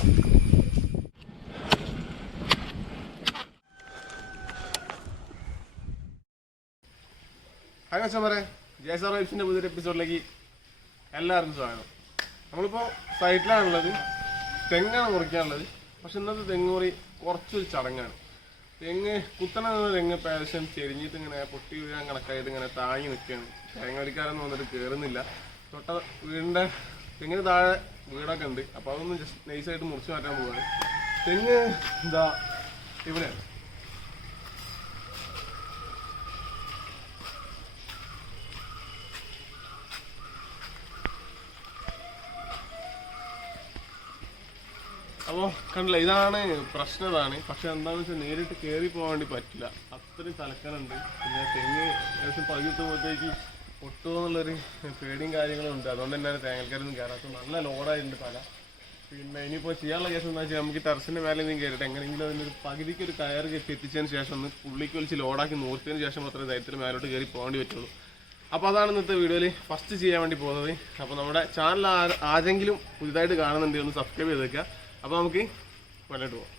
Hi മച്ചാന്മാരെ, ജയസാർ വൈബ്സിന്റെ പുതിയൊരു എപ്പിസോഡിലേക്ക് എല്ലാവർക്കും സ്വാഗതം. നമ്മളിപ്പോൾ സൈറ്റിലാണുള്ളത്. തെങ്ങാണ് മുറിക്കാനുള്ളത്. പക്ഷെ ഇന്നത്തെ തെങ്ങ് മുറി കുറച്ചൊരു ചടങ്ങാണ്. തെങ്ങ് കുത്തണ തെങ്ങ് ഏകദേശം ചെരിഞ്ഞിട്ട് ഇങ്ങനെ പൊട്ടി വീഴാൻ കണക്കായിട്ട് ഇങ്ങനെ താങ്ങി നിൽക്കുകയാണ്. തേങ്ങ വരിക്കാരൊന്നും വന്നിട്ട് കയറുന്നില്ല. തൊട്ട വീടിൻ്റെ തെങ്ങിന് താഴെ വീടൊക്കെ ഉണ്ട്. അപ്പോൾ അതൊന്ന് ജസ്റ്റ് നൈസായിട്ട് മുറിച്ച് മാറ്റാൻ പോവുകയാണ്. തെങ്ങ് എന്താ ഇവിടെയാണ്. അപ്പോൾ കണ്ടില്ല, ഇതാണ് പ്രശ്നം. ഇതാണ് പക്ഷെ എന്താണെന്ന് വെച്ചാൽ നേരിട്ട് കയറി പോകാൻ വേണ്ടി പറ്റില്ല. അത്രയും തലക്കനുണ്ട്. പിന്നെ തെങ്ങ് ഏകദേശം പകുതിയെത്തുമ്പോഴത്തേക്ക് പൊട്ടുമോ എന്നുള്ളൊരു പേടിയും കാര്യങ്ങളും ഉണ്ട്. അതുകൊണ്ട് തന്നെയാണ് തേങ്ങൽക്കാരൊന്നും കയറാത്തത്. നല്ല ലോഡായിട്ടുണ്ട് തല. പിന്നെ ഇനിയിപ്പോൾ ചെയ്യാനുള്ള കേസ് എന്താ വെച്ചാൽ നമുക്ക് ടെറസിൻ്റെ മേലെ നിന്ന് കയറിയിട്ട് എങ്ങനെയെങ്കിലും അതിനൊരു പകുതിക്ക് ഒരു കയർ കെട്ടി എത്തിച്ചതിന് ശേഷം ഒന്ന് പുള്ളിക്ക് വലിച്ച് ലോഡാക്കി നോർത്തിയതിന് ശേഷം മാത്രമേ ധൈര്യത്തിൽ മേലോട്ട് കയറി പോകേണ്ടി പറ്റുള്ളൂ. അപ്പോൾ അതാണ് ഇന്നത്തെ വീഡിയോയിൽ ഫസ്റ്റ് ചെയ്യാൻ വേണ്ടി പോകുന്നത്. അപ്പോൾ നമ്മുടെ ചാനൽ ആരെങ്കിലും പുതുതായിട്ട് കാണുന്നുണ്ടെങ്കിൽ ഒന്ന് സബ്സ്ക്രൈബ് ചെയ്തേക്കുക. അപ്പോൾ നമുക്ക് വലട്ട് പോവാം.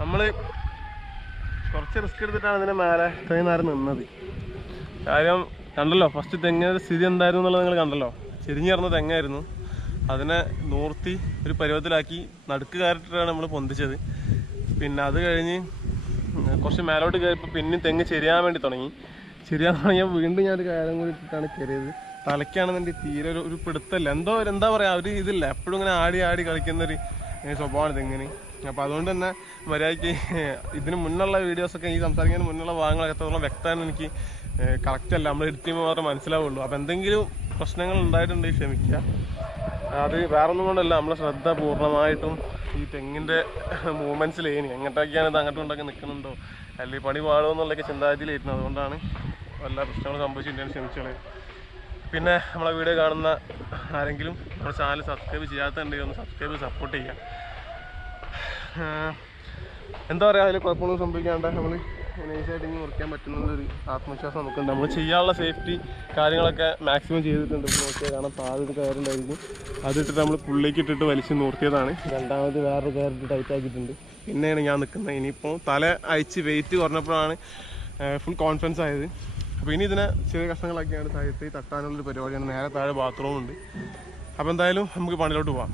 നമ്മൾ കുറച്ച് റിസ്ക് എടുത്തിട്ടാണ് ഇതിൻ്റെ മേലെ ഇത്രയും നേരം നിന്നത്. കാര്യം കണ്ടല്ലോ, ഫസ്റ്റ് തെങ്ങിൻ്റെ സ്ഥിതി എന്തായിരുന്നു എന്നുള്ളത് നിങ്ങൾ കണ്ടല്ലോ. ചെരിഞ്ഞ് കിടന്ന തെങ്ങായിരുന്നു. അതിനെ നൂർത്തി ഒരു പരുവത്തിലാക്കി നടുക്ക് കയറിയിട്ടാണ് നമ്മൾ പൊന്തിച്ചത്. പിന്നെ അത് കഴിഞ്ഞ് കുറച്ച് മേലോട്ട് കയറിയപ്പോൾ പിന്നെയും തെങ്ങ് ചെരിയാൻ വേണ്ടി തുടങ്ങി. ചെരിയാൻ തുടങ്ങിയാൽ വീണ്ടും ഞാനൊരു കാര്യം കൂടി ഇട്ടിട്ടാണ് കയറിയത്. തലയ്ക്കാണെന്നുണ്ടെങ്കിൽ തീരെ ഒരു പിടുത്തല്ല, എന്താ പറയുക, ഒരു ഇതില്ല, എപ്പോഴും ഇങ്ങനെ ആടി കളിക്കുന്നൊരു സ്വഭാവമാണ് തെങ്ങിന്. അപ്പോൾ അതുകൊണ്ട് തന്നെ മര്യാദയ്ക്ക് ഇതിന് മുന്നുള്ള വീഡിയോസൊക്കെ ഈ സംസാരിക്കുന്നതിന് മുന്നുള്ള ഭാഗങ്ങളൊക്കെ എത്രത്തോളം വ്യക്തമാണ് എനിക്ക് കറക്റ്റ് അല്ല, നമ്മൾ എഡിറ്റ് ചെയ്യുമ്പോൾ മാത്രമേ മനസ്സിലാവുള്ളൂ. അപ്പോൾ എന്തെങ്കിലും പ്രശ്നങ്ങൾ ഉണ്ടായിട്ടുണ്ടെങ്കിൽ ക്ഷമിക്കുക. അത് വേറൊന്നും കൊണ്ടല്ല, നമ്മളെ ശ്രദ്ധ പൂർണ്ണമായിട്ടും ഈ തെങ്ങിൻ്റെ മൂവ്മെൻറ്റ്സിലേനി എങ്ങോട്ടൊക്കെയാണ് ഇത് അങ്ങോട്ടും ഉണ്ടാക്കി നിൽക്കുന്നുണ്ടോ അല്ലെങ്കിൽ പണി പാടുമോ എന്നുള്ളതൊക്കെ ചിന്താഗതിയിലായിരുന്നു. അതുകൊണ്ടാണ് എല്ലാ പ്രശ്നങ്ങളും സംഭവിച്ചിട്ടുണ്ടെങ്കിൽ ക്ഷമിച്ചോളൂ. പിന്നെ നമ്മളെ വീഡിയോ കാണുന്ന ആരെങ്കിലും നമ്മുടെ ചാനൽ സബ്സ്ക്രൈബ് ചെയ്യാത്തുണ്ടെങ്കിൽ ഒന്ന് സബ്സ്ക്രൈബ് സപ്പോർട്ട് ചെയ്യുക. എന്താ പറയുക, അതിൽ കുഴപ്പമൊന്നും സംഭവിക്കാണ്ട് നമ്മൾ നൈസായിട്ട് ഇനി മുറിക്കാൻ പറ്റുന്നൊരു ആത്മവിശ്വാസം നമുക്കുണ്ട്. നമ്മൾ ചെയ്യാനുള്ള സേഫ്റ്റി കാര്യങ്ങളൊക്കെ മാക്സിമം ചെയ്തിട്ടുണ്ട്. നോക്കിയാൽ കാണാൻ താഴെ കയറുണ്ടായിരിക്കും, അതിട്ടിട്ട് നമ്മൾ പുള്ളിലേക്ക് ഇട്ടിട്ട് വലിച്ച് നിർത്തിയതാണ്. രണ്ടാമത് വേറൊരു കയറിട്ട് ടൈറ്റ് ആക്കിയിട്ടുണ്ട്. പിന്നെയാണ് ഞാൻ നിൽക്കുന്നത്. ഇനിയിപ്പോൾ തല അയച്ച് വെയിറ്റ് കുറഞ്ഞപ്പോഴാണ് ഫുൾ കോൺഫിഡൻസ് ആയത്. അപ്പോൾ ഇനി ഇതിനെ ചെറിയ കഷ്ണങ്ങളൊക്കെയാണ് താഴത്ത് തട്ടാനുള്ളൊരു പരിപാടിയാണ്. നേരെ താഴെ ബാത്റൂമുണ്ട്. അപ്പോൾ എന്തായാലും നമുക്ക് പണിയിലോട്ട് പോവാം.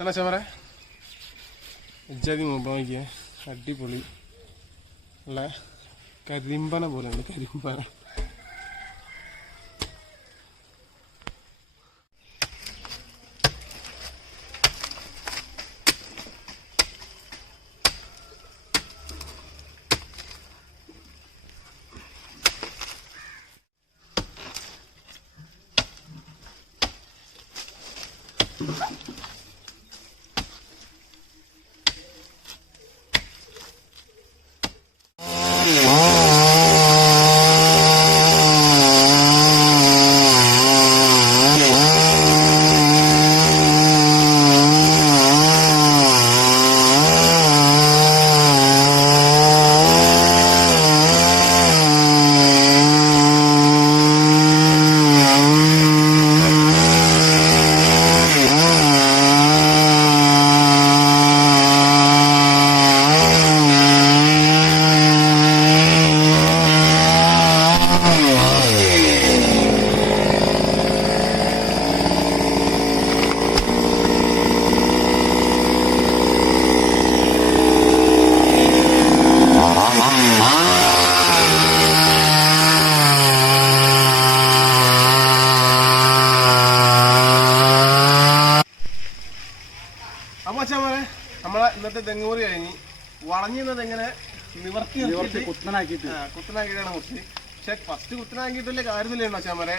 എന്നാ ചമറ ഇജ്ജാതി മുമ്പ് നോക്കിയേ, അടിപൊളി ഉള്ള കരിമ്പന പോലെ ഉണ്ട്. കരിമ്പന അപ്പോൾ അച്ഛന്മാരെ നമ്മളെ ഇന്നത്തെ തെങ്ങൂറി കഴിഞ്ഞ് വളഞ്ഞിരുന്നത് എങ്ങനെ നിവർത്തി കുത്തനാക്കിയിട്ടാണ് മുറിച്ച്. പക്ഷെ ഫസ്റ്റ് കുത്തനാക്കിയിട്ടല്ലേ കാര്യമില്ലേണ്ടോ അച്ഛന്മാരെ,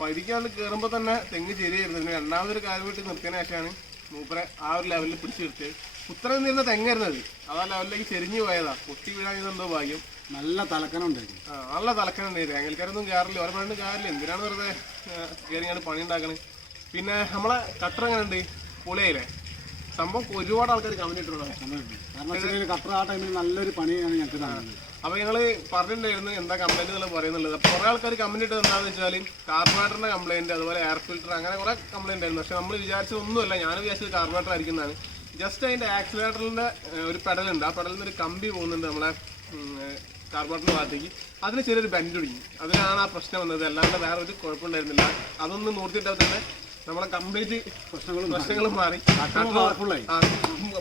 പഴുതിക്കാണ്ട് കയറുമ്പോൾ തന്നെ തെങ്ങ് ശരിയായിരുന്നു. പിന്നെ രണ്ടാമതൊരു കാര്യം വിട്ട് നിർത്തിയതിന് ശേഷമാണ് മൂപ്പരെ ആ ഒരു ലെവലിൽ പിടിച്ചു നിർത്തിയത്. കുത്തനെ നിന്നിരുന്ന തെങ്ങായിരുന്നത് അത് ആ ലെവലിലേക്ക് ചെരിഞ്ഞു പോയതാ. പൊട്ടി വീഴാനെന്തോ ഭാഗ്യം. നല്ല തലക്കനുണ്ടായിരുന്നു. നല്ല തലക്കനുണ്ടായിരുന്നു. തേങ്ങൽക്കാരൊന്നും കയറില്ല, ഓരോ പണിയും കയറില്ല. എന്തിനാണ് വെറുതെ കയറിയാണ് പണി ഉണ്ടാക്കണത്. പിന്നെ നമ്മളെ കട്ടർ എങ്ങനെ ഉണ്ട്, പൊളിയായില്ലേ സംഭവം. ഒരുപാട് ആൾക്കാർ കമന്റ് ഇട്ടിട്ടുണ്ടാവും. കട്ടർ ആ ടൈമിൽ നല്ലൊരു പണിയാണ് ഞങ്ങൾക്ക് കാണുന്നത്. അപ്പോൾ ഞങ്ങള് പറഞ്ഞിട്ടുണ്ടായിരുന്നു എന്താ കംപ്ലൈന്റ് എന്നുള്ളത് പറയുന്നുള്ളത്. അപ്പോൾ കുറേ ആൾക്കാർ കമന്റ് ഇട്ടത് എന്താണെന്ന് വെച്ചാൽ കാർബറേറ്ററിന്റെ കംപ്ലൈന്റ്, അതുപോലെ എയർ ഫിൽറ്റർ, അങ്ങനെ കുറെ കംപ്ലൈന്റ് ആയിരുന്നു. പക്ഷെ നമ്മൾ വിചാരിച്ചതൊന്നുമല്ല. ഞാൻ വിചാരിച്ചത് കാർബറേറ്റർ ആയിരിക്കുന്നതാണ്. ജസ്റ്റ് അതിന്റെ ആക്സിലേറ്ററിന്റെ ഒരു പെഡലുണ്ട്, ആ പെഡലിൽ നിന്ന് ഒരു കമ്പി പോകുന്നുണ്ട് നമ്മളെ കാർബറേറ്ററിന്റെ ഭാഗത്തേക്ക്. അതിന് ചെറിയൊരു ബെൻഡ് ഒടിഞ്ഞു, അതിനാണ് ആ പ്രശ്നം വന്നത്. അല്ലാണ്ട് വേറെ ഒരു കുഴപ്പമുണ്ടായിരുന്നില്ല. അതൊന്ന് നോക്കിയിട്ടാൽ തന്നെ നമ്മളെ കംപ്ലീറ്റ് പ്രശ്നങ്ങളും മാറി.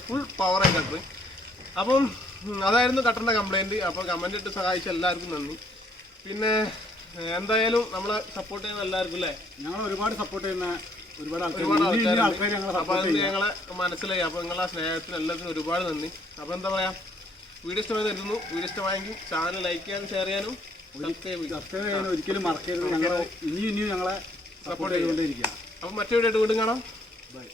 ഫുൾ പവറായി കട്ടർ. അപ്പം അതായിരുന്നു കട്ടറിന്റെ കംപ്ലൈന്റ്. അപ്പോൾ കമന്റ് ഇട്ട് സഹായിച്ച എല്ലാവർക്കും നന്ദി. പിന്നെ എന്തായാലും നമ്മളെ സപ്പോർട്ട് ചെയ്യുന്ന എല്ലാവർക്കും അല്ലേ, ഞങ്ങൾ ഒരുപാട് സപ്പോർട്ട് ചെയ്യുന്ന ഒരുപാട് ആൾക്കാർ. അപ്പൊ അത് ഞങ്ങളെ മനസ്സിലായി. അപ്പൊ നിങ്ങളെ സ്നേഹത്തിന് എല്ലാത്തിനും ഒരുപാട് നന്ദി. അപ്പൊ എന്താ പറയാ, വീഡിയോ ഇഷ്ടമായി തരുന്നു. വീഡിയോ ഇഷ്ടമായെങ്കിൽ ചാനൽ ലൈക്ക് ചെയ്യാനും ഷെയർ ചെയ്യാനും സബ്സ്ക്രൈബ് ചെയ്യാനും ഒരിക്കലും മറക്കരുത്. ഞങ്ങൾ ഇനിയും ഞങ്ങളെ സപ്പോർട്ട് ചെയ്തുകൊണ്ടേയിരിക്കുക. അപ്പൊ മറ്റേ വീഡിയോ ആയിട്ട് വീണ്ടും കാണാം. ബൈ.